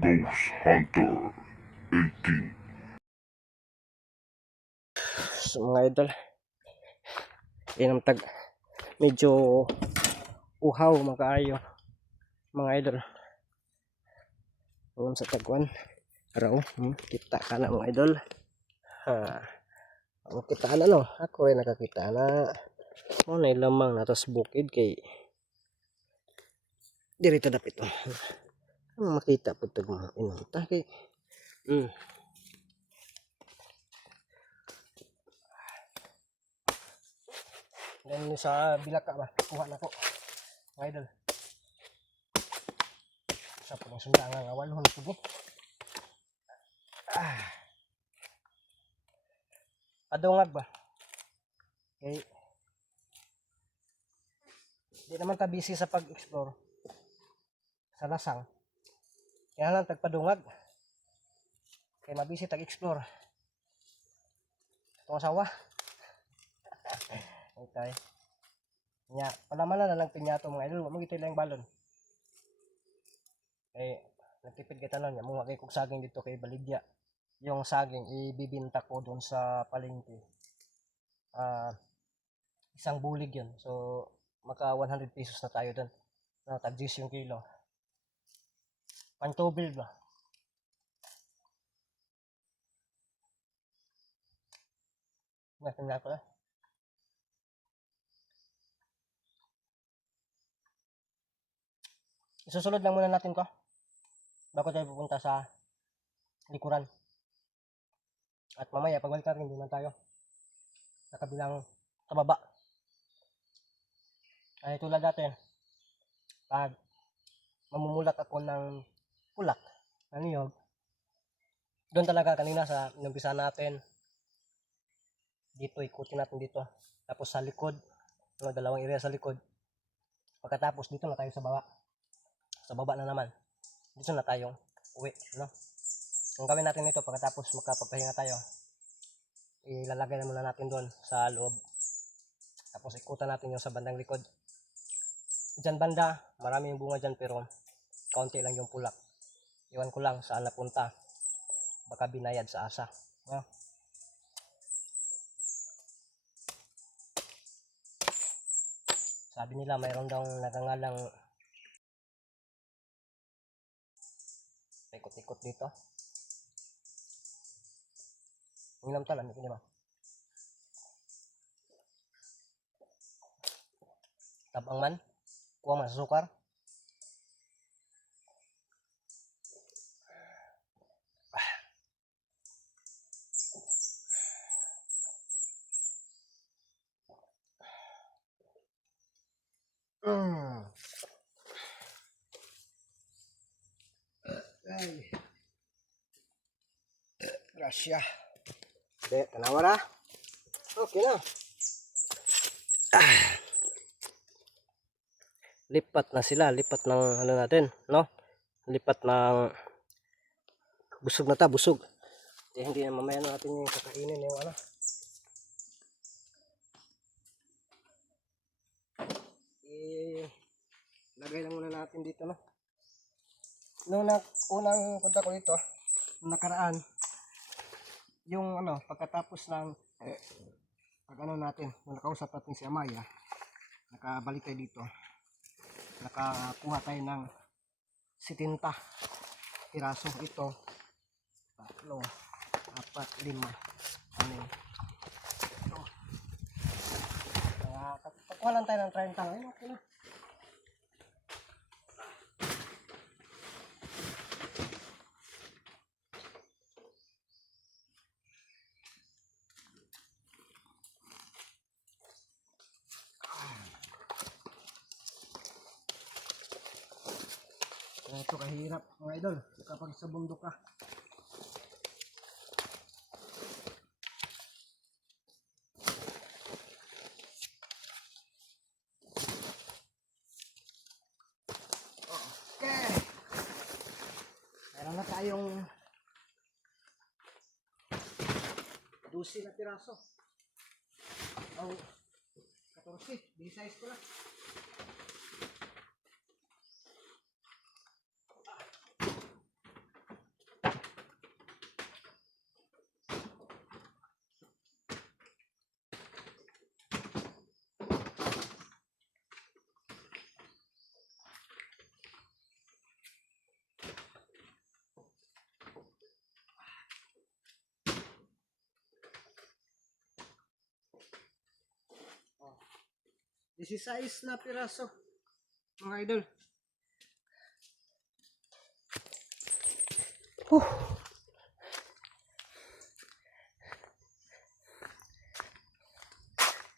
Ghost Hunter 18. So mga idol, yan ang medyo uhaw makaayo mga idol. Doon sa tagwan raw, kita ka na mga idol. Ang kita na no, ako rin nakakita na na lamang na tas bukid kay dirito dapit to. Ano makita po ito mga inunta kay dan sa bilaka ba kuha na ko mga idol sa pang sundangan nga walhon tubo. Adungag ba kay di naman ta busy sa pag-explore sa lasang, kaya lang tagpadungag kay mabisi tag-explore itong asawa. Okay nya palaman na lang pinyato mga idol, mo gitay lang balon kay nagtipid kita lang nya mga kay kog saging dito kay baligya yung saging ibibinta ko doon sa palengke. Isang bulig yun, so maka 100 pesos na tayo doon na tag-10 yung kilo. Pantubil ba? Natin na pala. Isusunod lang muna natin to bago tayo pupunta sa likuran. At mamaya pagbalik natin hindi na tayo nakabilang sa baba. Ay tulad natin pag mamumulak ako ng pulak na niyog, doon talaga kanina sa inumpisa natin dito, ikutin natin dito, tapos sa likod mga dalawang area sa likod, pagkatapos dito na tayo sa baba na naman, dito na tayong uwi, no? Kung gawin natin ito pagkatapos makapagpahinga tayo, ilalagay na muna natin doon sa loob, tapos ikutan natin yung sa bandang likod. Diyan banda marami yung bunga dyan pero kaunti lang yung pulak. Iwan ko lang saan napunta, baka binayad sa asa, no? Sabi nila mayroon daw nagangalang ikot-ikot dito. Minam talan, hindi ba? Tabang man, kuha man sa sukar. Ay. Gracia. De, tanawa na. Okay na. Lipat na sila, lipat ng ano natin, no? Lipat ng busog na ta, busog. Hindi na mamaya natin yung kakainin yung ano. Lagay lang muna natin dito, no? Noong unang punta ko dito, nakaraan, yung ano, pagkatapos ng pag ano natin, nung nakausap natin si Amaya, nakabalik tayo dito, nakakuha tayo ng 70 piraso. Ito 3, 4, 5 ano yun, ito pagkuha lang tayo ng 30. Ayun, okay na. Ito kahirap mga idol kapag sa bundok ka. Okay, meron na tayong 12 na piraso o 14, di-size ko lang. 16 na piraso, mga idol.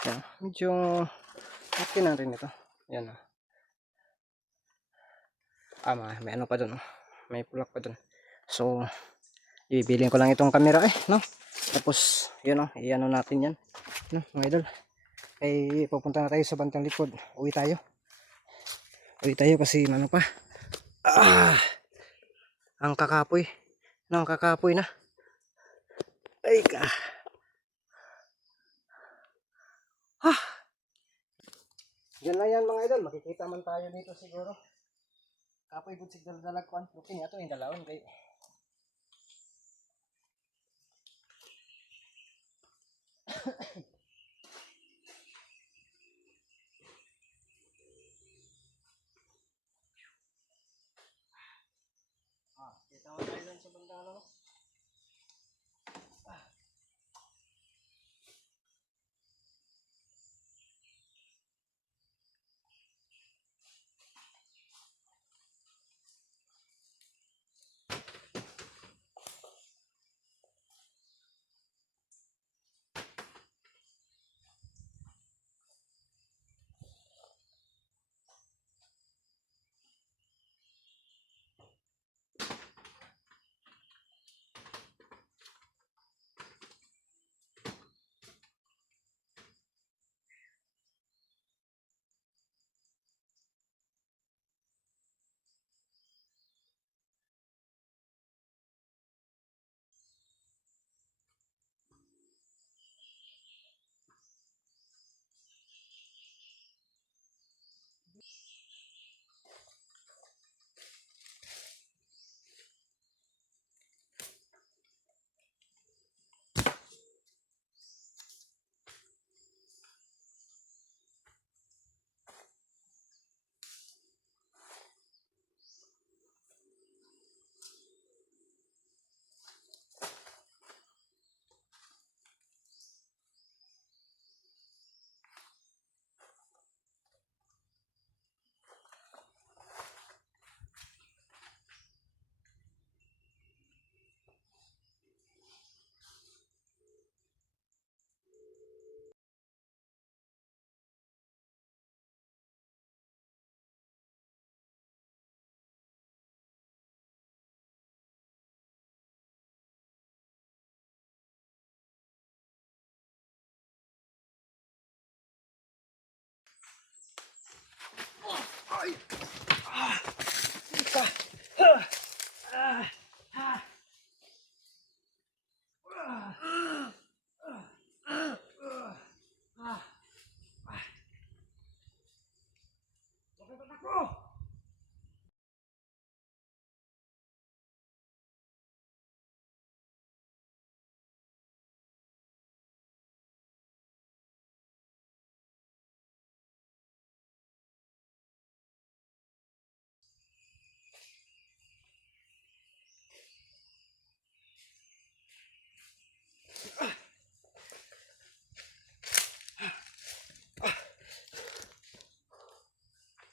Yan, medyo okay na rin ito. Yan o. May ano pa dun. May pulak pa dun. So, ibibilin ko lang itong camera no? Tapos, yun o, i-ano natin yan. No, mga idol. Ay, pupunta na tayo sa bantang likod. Uwi tayo. Uwi tayo kasi ano pa. Ang kakapoy. No, ang kakapoy na. Ay ka. Diyan lang yan mga idol. Makikita man tayo dito siguro. Kapoy good signal dalagkuan. Okay niya ito yung dalawon kayo. Kita mo tayo lang sa banda ano.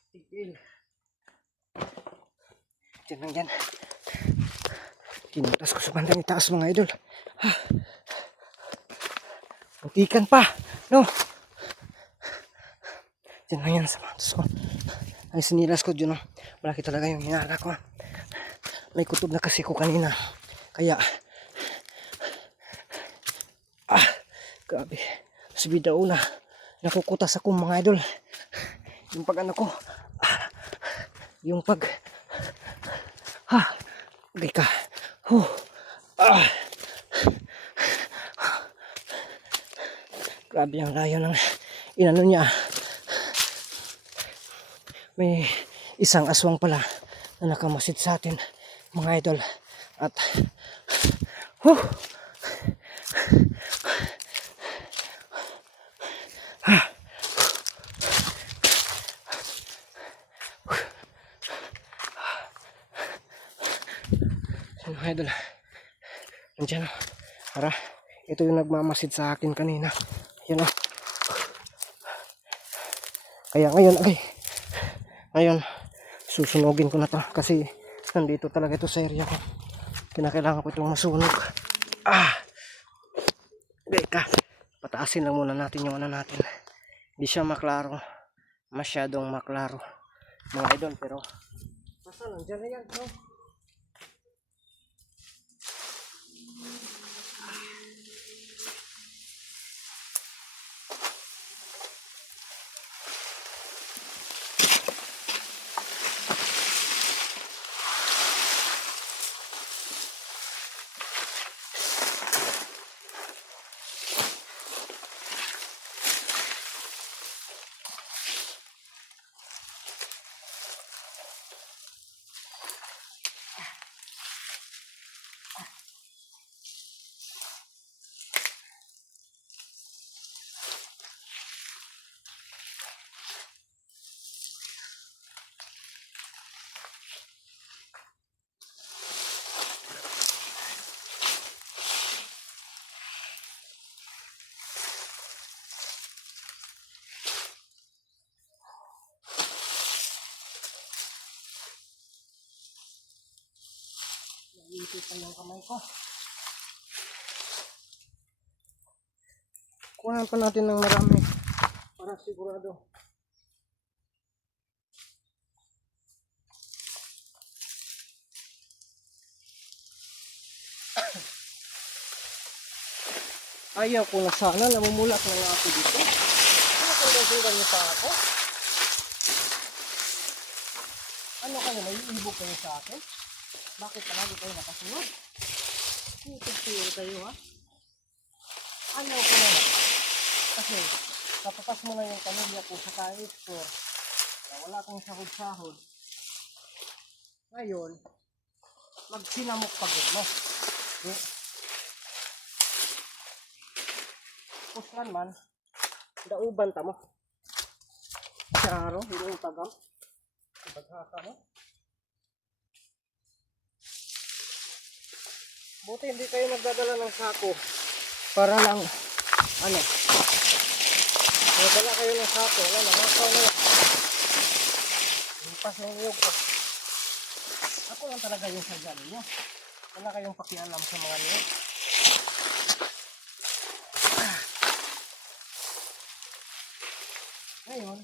Tigil. Diyan lang yan. Tinutas ko sa bandang itaas mga idol. Muntikan pa. No. Diyan lang yan sa mga ko. Ay sinilas ko dyan. Malaki talaga yung hinala ko. May kutob na kasi ko kanina. Kaya grabe. Subida una. Nakukutas ako mga idol. Yung pag ano ko. Yung pag okay ka. Grabe ang layo ng inano niya. May isang aswang pala na nakamasid sa atin mga idol. At mga idol, nandiyan o. Para ito yung nagmamasid sa akin kanina. Yan o. Kaya ngayon, susunugin ko na to kasi nandito talaga ito sa area ko. Kinakailangan ko itong masunog. Teka, pataasin lang muna natin yung ano natin. Hindi siya maklaro, masyadong maklaro mga idol, pero basta nandiyan na yan, no? Iisip pa yung kamay ko. Kuhanan pa natin ng marami para sigurado. Ayaw ko na sana, namumulak na nga ako dito. Ano kung dasugan niyo pa ako? Ano kayo, naiibog kayo sa akin? Bakit palagi kayo nakasunod? Tutugturo kayo ha? Ano ko na? Kasi napapas mo na yung pamilya ko sa ka-explore na wala akong sahod-sahod. Ngayon, magsinamok pagod mo. Di? Puslan man, dauban ta mo. Sa araw, hindi yung tagam. Paghaka mo. Buti hindi kayo nagdadala ng sako. Para lang, ano, nagdala kayo ng sako. Wala na, makaw na yan. Limpas ng iyog ko. Ako lang talaga yung sadya ninyo. Wala kayong pakialam sa mga niyog. Ngayon,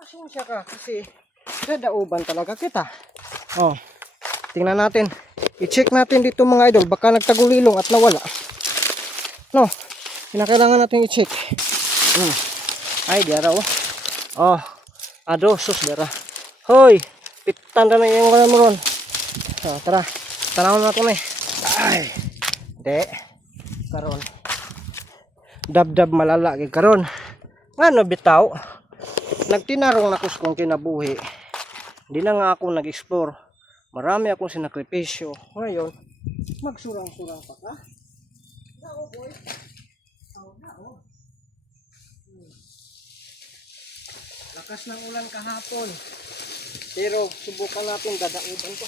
pasensya ka kasi dadauban talaga kita. Oh, tingnan natin. I-check natin dito mga idol. Baka nagtagulilong at nawala. No, kinakailangan natin i-check. Ay, diara oh. Oh, ado, sus diara. Hoy, pitan na yung wala mo ron. Oh, tara, tanawin natin eh. Ay, de, karon. Dab-dab malala kay karon. Ano bitaw? Nagtinarong na ko kung kinabuhi. Hindi na nga ako nag-explore. Marami akong sinakripisyo. Ngayon, magsurang-surang pa ka. Nao boy. Nao. Lakas ng ulan kahapon. Pero subukan natin dadauban ko.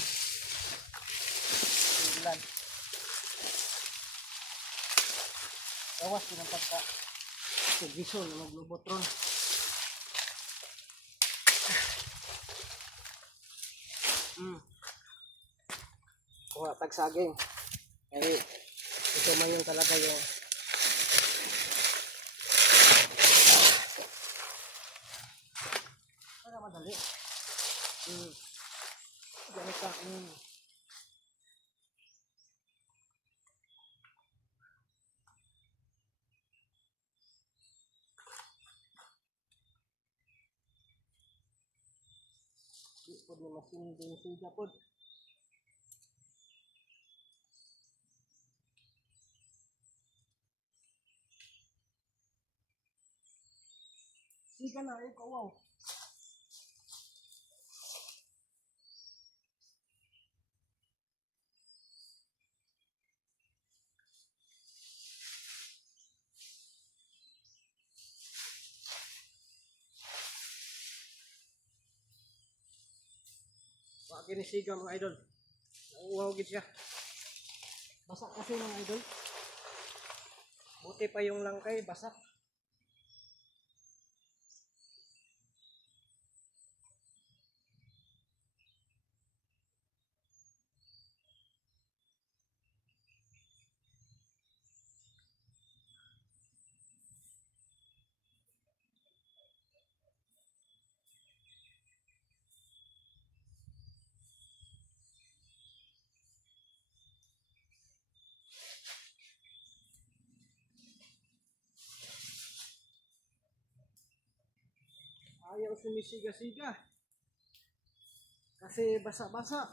Ulan. Awas ko ng pagka. Servisyon na maglubotron. Kuha tagsaging. Eh, ito man yung talaga yung para madali. Ganit ka. Di po na masinding siya po. Siga na, ikaw wow. Wag ginisiga mga idol. Nauuhaw gid siya. Basak kasi mga idol. Buti pa yung langkay, basak. ako sumisiga-siga. Kasi basa-basa.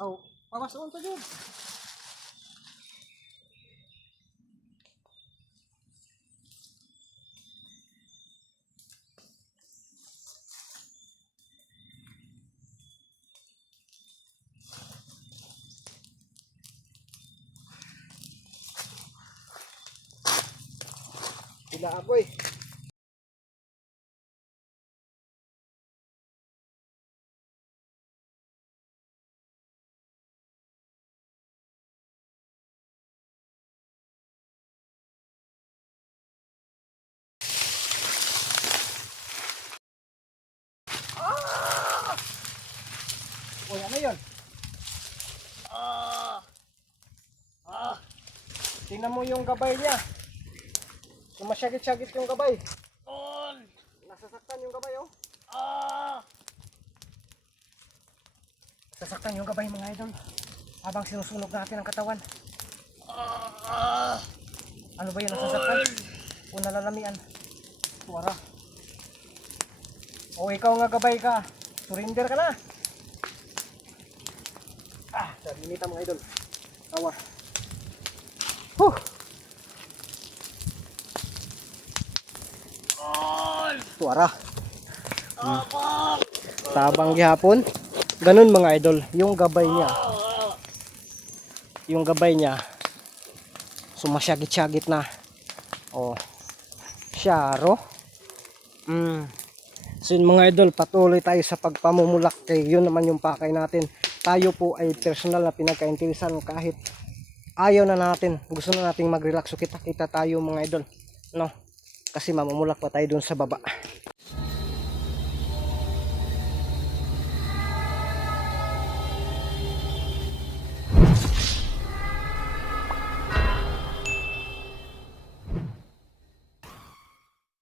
Aw, pabasoon to jud. Sila aboy. Uy, ano yun? Tingnan mo yung gabay niya. Sumasyagit-syagit yung gabay. Nasasaktan yung gabay, oh. Sasaktan yung gabay, mga idol. Habang sinusunog natin ang katawan. Ano ba yun nasasaktan? O nalalamian? Tuwara. O ikaw nga gabay ka. Surrender ka na. Sarinita mga idol. Tawa. Huh. Tuwara. Tabang gihapon. Ganun mga idol. Yung gabay niya. Yung gabay niya. Sumasyagit-syagit na. Oh. Syaro. So yun mga idol, patuloy tayo sa pagpamumulak. Kaya yun naman yung pakay natin. Tayo po ay personal na pinagkainteresan kahit ayaw na natin. Gusto na nating mag-relax. So kita tayo mga idol. No? Kasi mamumulak pa tayo dun sa baba.